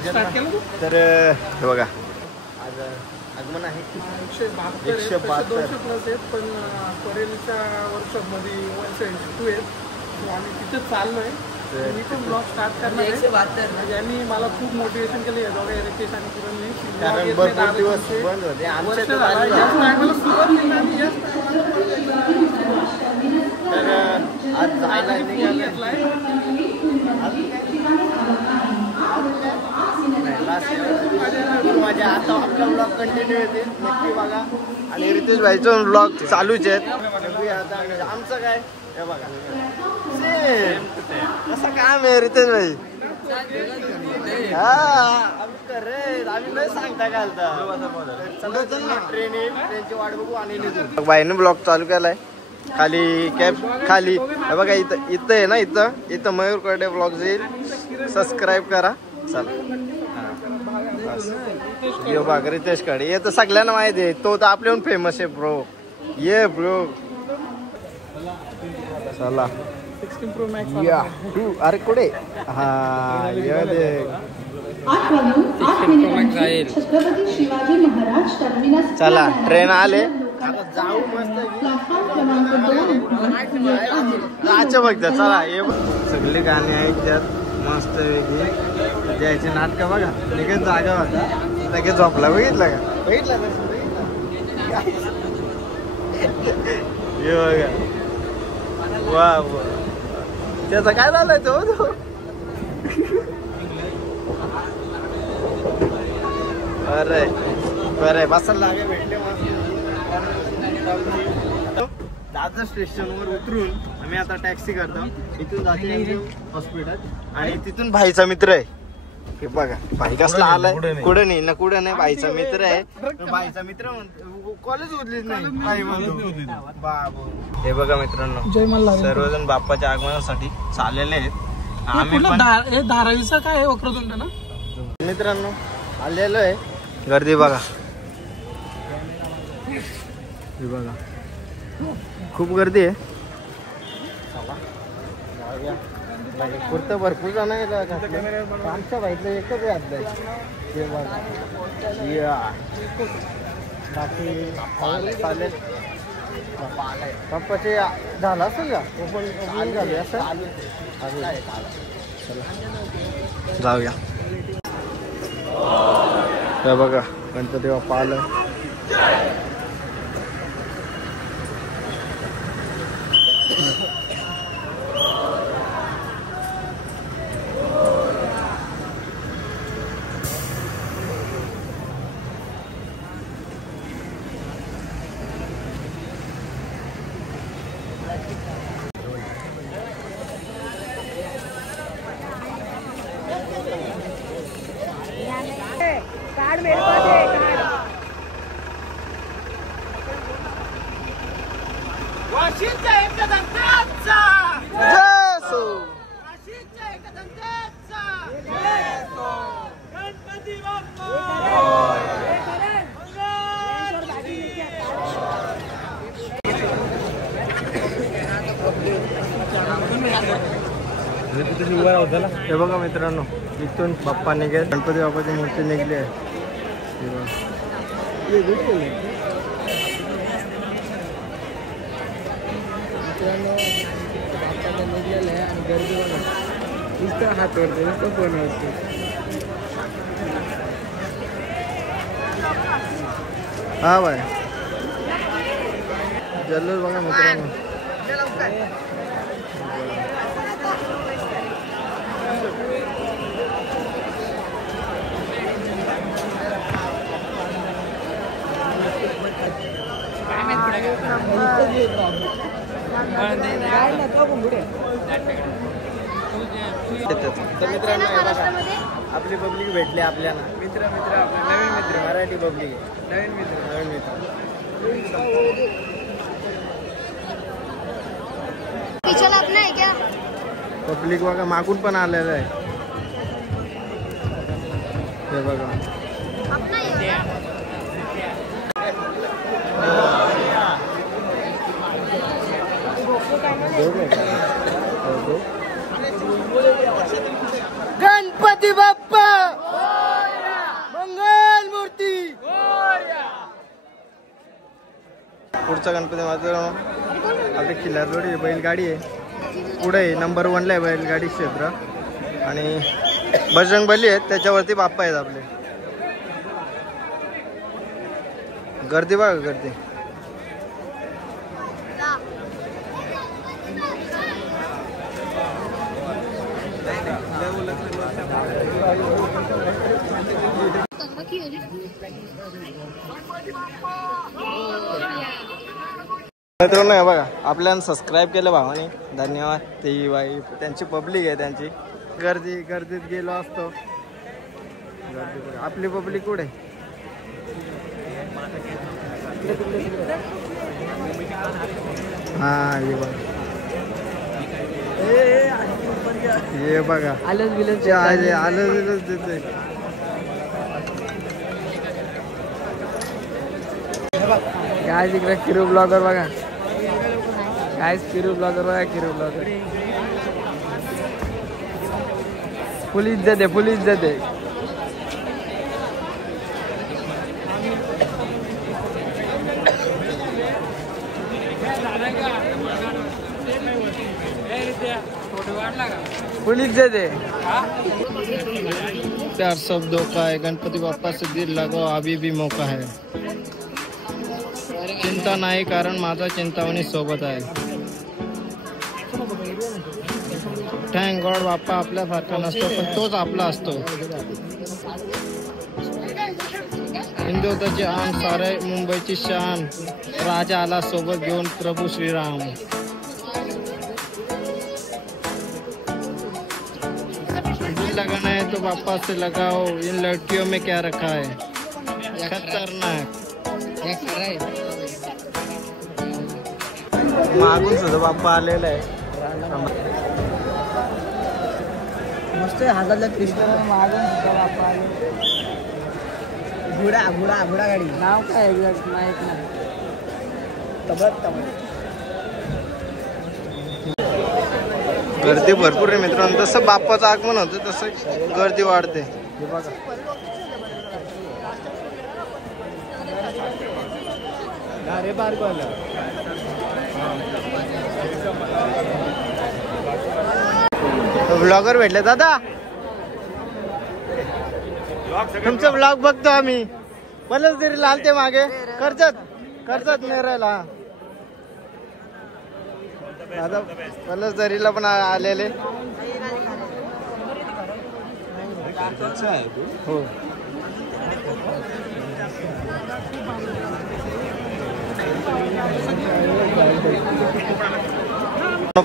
तर हे बघा आज आगमन आहे 172 प्लस आहेत पण परेलच्या वर्कशॉपमध्ये 172 आहेत. आम्ही तिथे चाललोय. मी पण ब्लॉग स्टार्ट करणार आहे. यांनी मला खूप मोटिवेशन केलं या दोघा रितेश आणि किरणने. कारण भरपूर दिवस बंद होते आमच्या तर आज जायला निघालाय. माझ्या आता आपला ब्लॉग कंटिन्यू येते नक्की बघा. आणि रितेश भाईचं ब्लॉग चालूच आहेत. आमचं काय हे बघा कसं काम आहे रितेश भाई. आम्ही नाही सांगता घालता ट्रेनची वाट बघू आणि भाईने ब्लॉग चालू केलाय. खाली कॅब खाली हे बघा इथं आहे ना इथं मयूर कर्डे ब्लॉग येईल. सबस्क्राईब करा. चला यो बघ रितेश कडे ये तर सगळ्यांना माहिती आहे. तो तर आपल्याहून फेमस आहे ब्रो. ये ब्रो चला 16 Pro Max या तू अरे कुठे हा ये दे 8 वाजून 8 मिनिटांनी छत्रपती शिवाजी महाराज टर्मिनस. चला ट्रेन आले आता जाऊ मस्त प्लॅटफॉर्म क्रमांक 2 जायचं बघ चला हे सगळे गाणे आहेत त्यात मस्त वेगळी द्यायचे नाटकं बघा. लगेच जागा होता लगेच झोपला. बघितलं का बघितलं हे बघा वा वा त्याचं काय झालंय तो अरे बरं बसायला लागे भेटले मस्त. दादर स्टेशनवर उतरून आम्ही आता टॅक्सी करतो. इथून जाते हॉस्पिटल आणि तिथून भाईचा मित्र आहे. हे बघा भाई कसला आलाय. कुठं नाही ना कुठं नाही. भाईचा मित्र आहे. भाईचा मित्र कॉलेज उरलीच नाही बाबू. हे बघा मित्रांनो सर्वजण बाप्पाच्या आगमनासाठी चाललेले आहेत. आम्ही धारावीचा काय वक्रतुंड ना मित्रांनो आलेलो आहे. गर्दी बघा हे बघा खूप गर्दी आहे. कुर्त भरपूर जण आहे. आमच्या बाईतलं एकच आहे बाकी चालेल. पप्पाचे झालं असेल का ओपन झाले असं जाऊया. तर बघा गणपती बाप्पा आलं. हे बघा मित्रांनो इथून बाप्पा निघेल. गणपती बाप्पाची मूर्ती निघली आहे. मित्रांनो बाप्पा निघलेलं आहे आणि गर्दी बघा नुसतं हात वरते नुसतं फोन असते. हा बाय जल्लोष बघा मित्रांनो. तर मित्रांनो आपली पब्लिक भेटली आपल्याला. मित्र नवीन मित्र मराठी पब्लिक नवीन मित्र पब्लिक बघा मागून पण आलेलं आहे. हे बघा गणपती बाप्पा पुढचा गणपती मात्र आपली खिल्लारवाडी बैलगाडी आहे, पुढे नंबर 1ला आहे बैलगाडी क्षेत्र आणि बजरंगबली आहेत, त्याच्यावरती बाप्पा आहेत आपले. गर्दी बघा गर्दी. मित्रांनो बघा आपल्याला सबस्क्राईब केलं भावाने, धन्यवाद. ती बाई त्यांची पब्लिक आहे, त्यांची गर्दीत गेलो असतो. गर्दी बघा आपली पब्लिक कुठे. हा ये बघा आलंच बिलच देते. काय तिकडे किरू ब्लॉगर बघा, काय किरू ब्लॉगर बघा, किरू ब्लॉगर फुल इज्जत आहे. फुल इज्जत है. प्यार शब्दों का है, गणपति बाप्पा से दिल लगाओ, अभी भी मौका है. चिंता नाही कारण माझा चिंतावणी सोबत आहे. थँक गॉड बाप्पा आपल्यासारखा नसतो पण तोच आपला असतो. हिंदुत्वाची आन, सारे मुंबईची शान, राजा आला सोबत घेऊन प्रभू श्रीराम. दिल लगाना है तो बाप्पा से लगाओ, इन लड़कियों में क्या रखा है खतरनाक. मागून सुद्धा बाप्पा आलेला आहे. मस्त हातातला कृष्ण मागून सुद्धा बाप्पा आले. घोडा गाडी नाव काय एक्झॅक्ट माहित नाही. गर्दी भरपूर आहे मित्रांनो. जसं बाप्पाचं आगमन होतं तसं गर्दी वाढते. ब्लॉगर भेटले दादा, तुमचं ब्लॉग बघतो आम्ही. बलच तरी लालते मागे कर्जत नेरायला दादा बलच दरीला पण आलेले. हो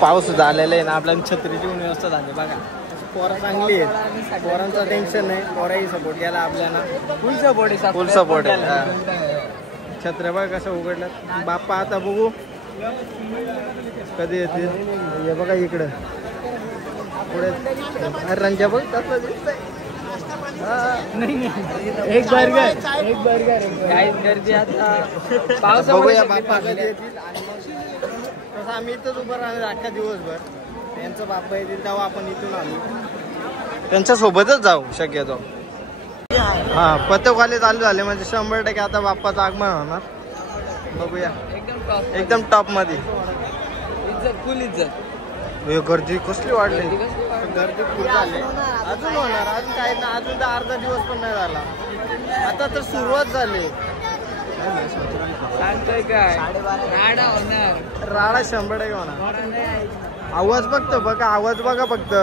पाऊस झालेला आहे ना, आपल्याला छत्रीची पण व्यवस्था झाली बघा. पोरं चांगली आहेत, पोरांचं टेन्शन नाही, पोराही सपोर्ट केला आपल्याला. फुल सपोर्ट आहे. छत्र्या बघा कसं उघडल्यात. बाप्पा आता बघू कधी येतील. हे बघा इकडं पुढे रंजा बघ कसं दिसतंय. एक बर्गर काय गर्दी आता पावसामुळे. बाप्पा कधी येतील तसं आम्ही इथंच उभं राहणार अख्खा दिवसभर. त्यांचं बाप्पा येतील तेव्हा आपण इथून आलो, त्यांच्या सोबतच जाऊ शक्यतो. हा पथकवाले चालू झाले म्हणजे 100% आता बाप्पाचं आगमन होणार. बघूया एकदम टॉप मध्ये. फुल इज्जत. गर्दी कसली वाढली, गर्दी फुल झाली. अजून होणार, अजून काय ना, अजून तर अर्धा दिवस पण नाही झाला. आता तर सुरुवात झाली. सांगतोय काय राडा 100% होणार. आवाज बघतो बघा, आवाज बघा फक्त.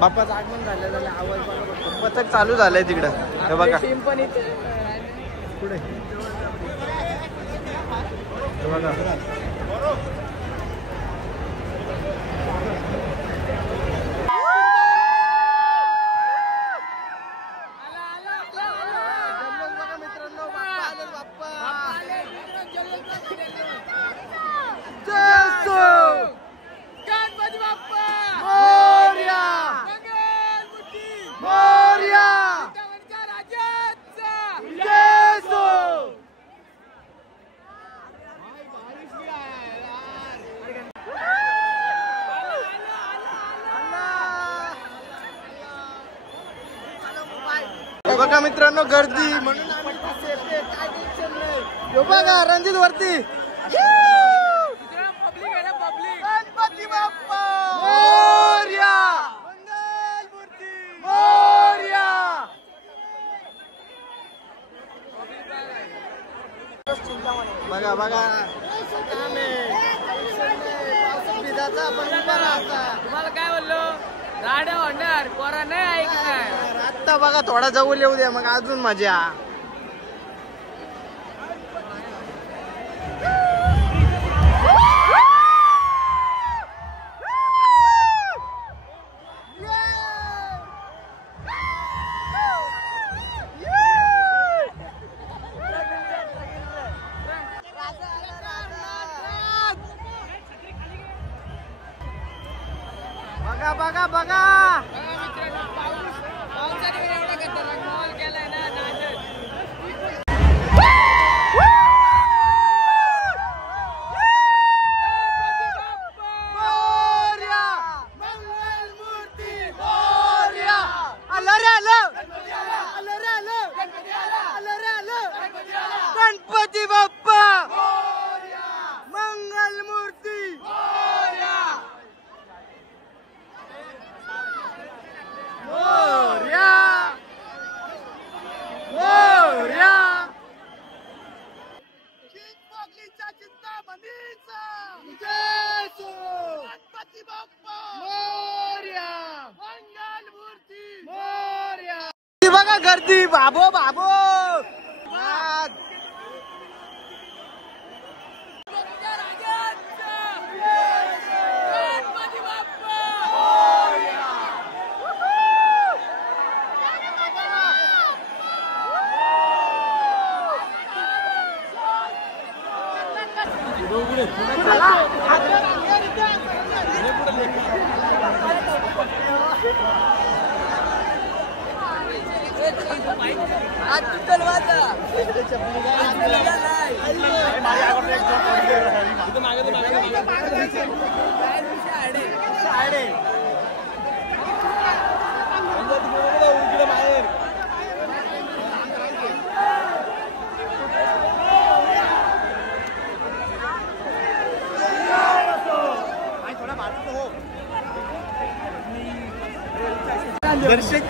बाप्पाचं आगमन झालं आवाज बघा फक्त. पथक चालू झालंय तिकडं, हे बघा पुढे बघा. बघा मित्रांनो गर्दी म्हणून आम्ही काय टेन्शन नाही. यो बघा रणजित वरती गणपती बाप्पा मोरया मंगलमूर्ती मोरया बघा बघा तुम्हाला काय बोललो गाड्या होणार पोरा नाही ऐकणार आत्ता बघा थोडा जवळ येऊ द्या मग अजून मजा बघा बघा बघा गणपती बाप्पा मंगलमूर्ती मोरया मोरया चिंचपोकलीच्या चिंतामणीचा गणपती बाप्पा मोरया मंगलमूर्ती मोरया बघा गर्दी बाबो बाबो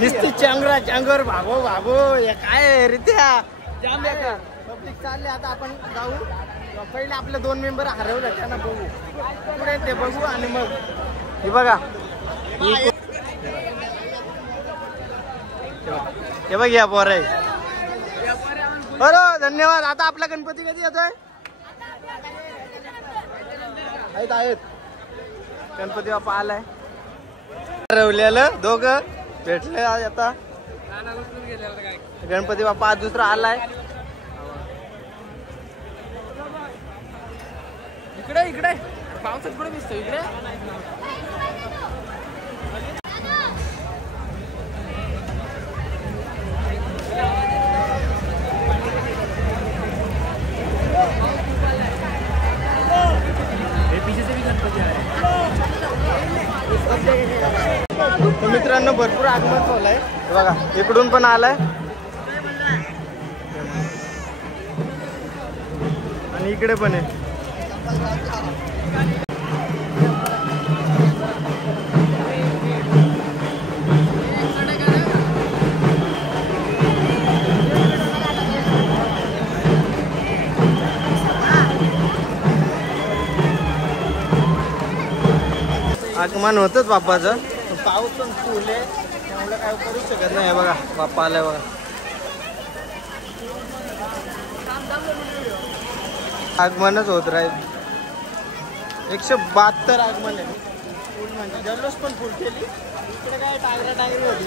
नुसती चांगरा चांगर भागो भागो हे काय रित्या पब्लिक चालले आता आपण जाऊ पहिले आपले 2 मेंबर हरवले त्यांना बघू पुढे ते बघू आणि मग हे बघा हे बघ या पोर आहे बरं धन्यवाद आता आपला गणपती कधी येतोय आहेत गणपती बाप्पा आलाय हरवलेलं दोघं भेटले आज आता गणपती बाप्पा आज दुसरा आलाय इकडे इकडे पावसात कुठे दिसतो इकडे तर मित्रांनो भरपूर आगमन चाललंय बघा इकडून पण आलाय आणि इकडे पण आहे आगमन होतच बाप्पाचं पाऊस पण फुल आहे त्यामुळे काय करू शकत नाही बघा बाप्पा आलाय बघा आगमनच होत राहील 172 आगमन आहे फुल म्हणजे जल्लोष पण फुल केली इकडे काय टांगरा टांगरी होती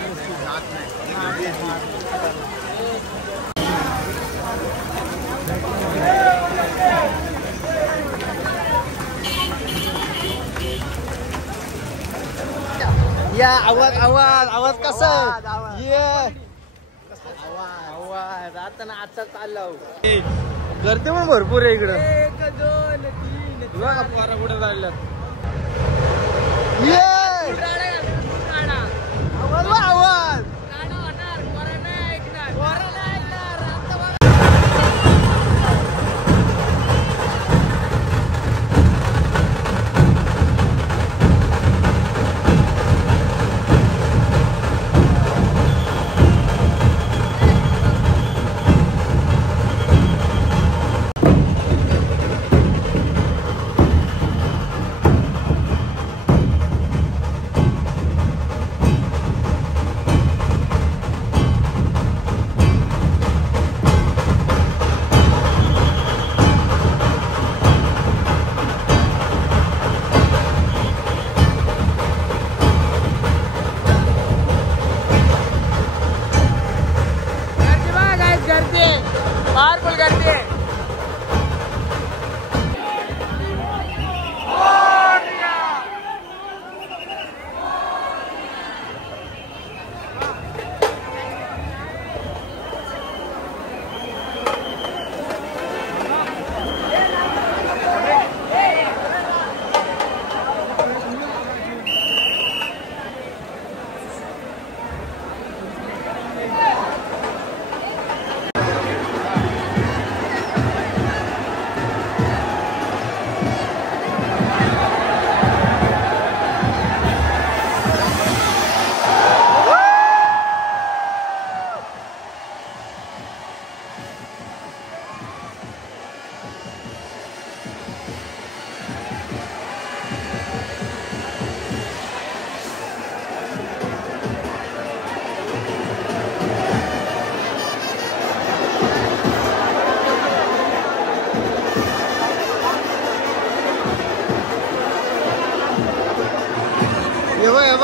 या आवाज आवाज आवाज कसा ये आवाज आता ना आता चालला गर्दी पण भरपूर आहे इकडं 1 2 3 बघा पोरा कुठे चाललं आवाज आवाज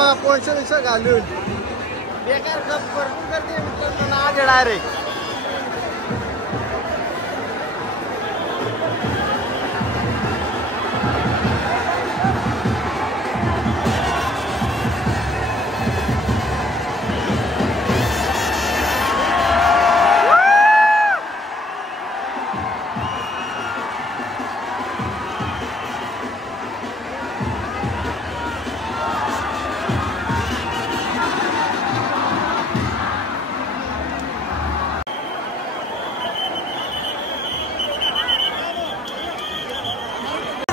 बघा पोषण घालून बेकार गप भरपूर करते मित्रांनो आज डायरेक्ट.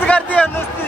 करते नुसती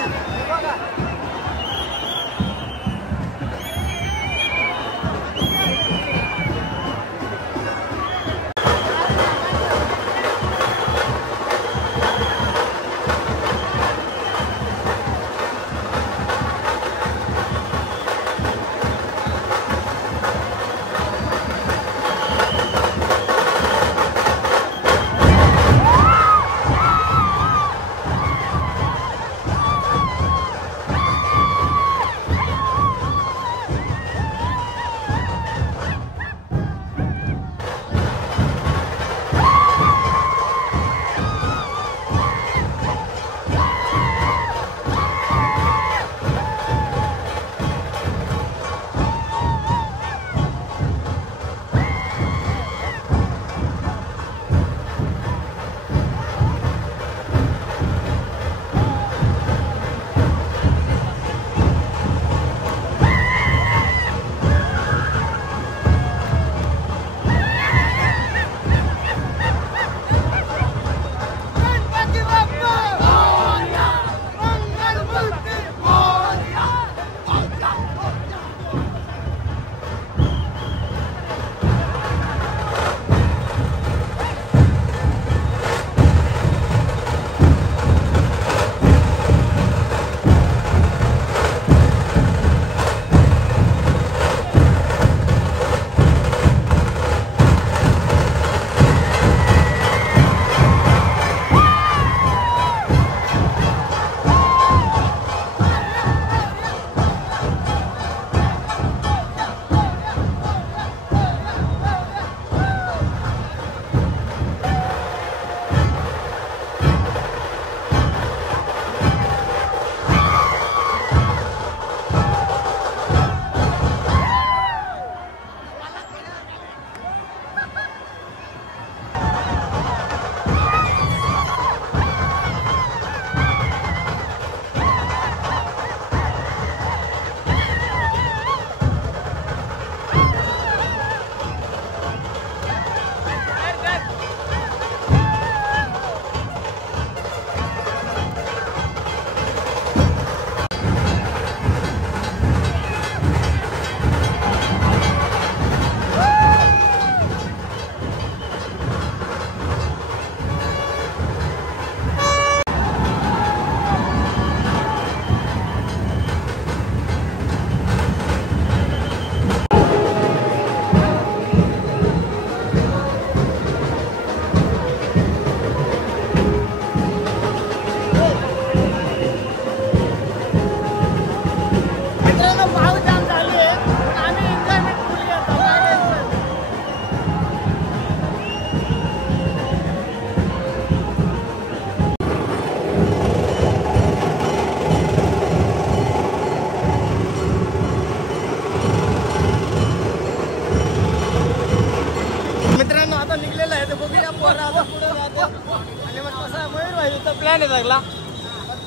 प्लॅन आहे लागला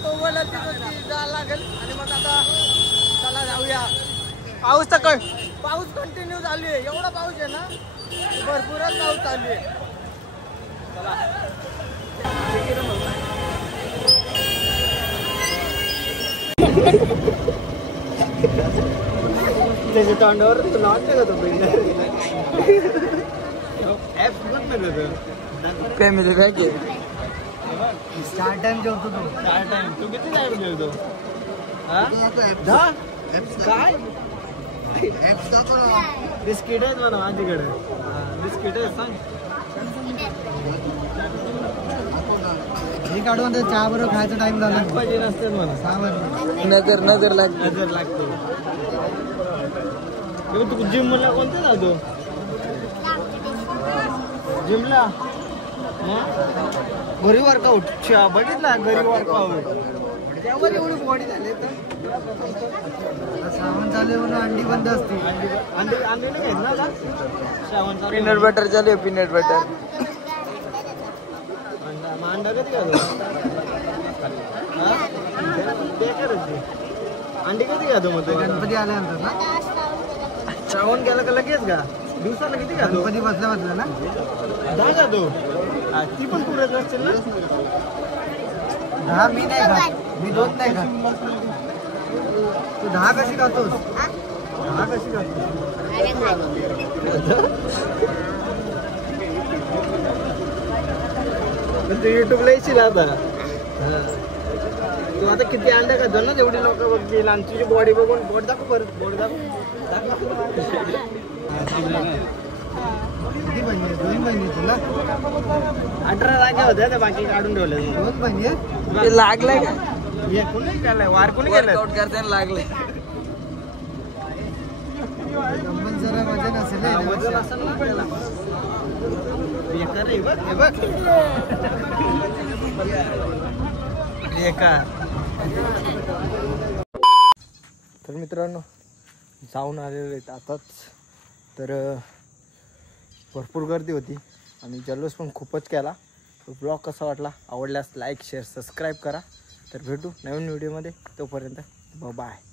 तो बोला जायला लागेल आणि मग आता चला जाऊया. पाऊस तर पाऊस कंटिन्यू चालू आहे. एवढा पाऊस आहे ना भरपूरच पाऊस चालू आहे. चला त्याच्या तोंडावर तुला वाटतं का तो फॅमिली पॅक आहे. स्टार टाइम जेवतो तू. स्टार टाइम तू किती टाइम जेवतो? काय बिस्किट आहेत म्हणा माझ्याकडे. बिस्किट आहेत सांग हे काढून चहा बरोबर खायचा टाइम झाला पाहिजे नसते म्हणा. नजर लागते. तू जिमला कोणता जातो जिमला घरी वर्कआउट बघितला घरी वर्कआउट तेव्हा एवढी बॉडी झाली तर श्रावण चालू म्हणून अंडी बंद असते अंडी अंडी नाही घेत ना श्रावण चालू पीनट बटर चालू आहे पीनट बटर अंडा कधी घालू अंडी कधी घालतो मग गणपती आल्यानंतर ना श्रावण गेला का लगेच का दिवसाला किती घालतो गणपती बसल्या ना 10 घालतो ती पण पुरत नसतील ना 10 मी नाही खात मी 2 नाही खात तू 10 कशी खातोस 10 कशी खातोस तू युट्यूबला येशील आता तू आता किती अंडा खातो ना तेवढी लोक बघतील आणि तुझी बॉडी बघून बोट दाखव परत बोट दाखव किती महिने 2 महिने तुला 18 लागे होत्या त्या बाकी काढून ठेवले 2 महिने लागलाय का कोणी केलंय वार कोणी केलंय करताना लागले जरा वजन असेल ना पहिला बेकार आहे बघ हे बघ बेकार तर मित्रांनो जाऊन आलेले आहेत आताच तर भरपूर गर्दी होती आणि जल्लोष पण खूपच केला ब्लॉग कसा वाटला आवडल्यास लाईक शेअर सबस्क्राईब करा तर भेटू नवीन व्हिडिओमध्ये तोपर्यंत बाय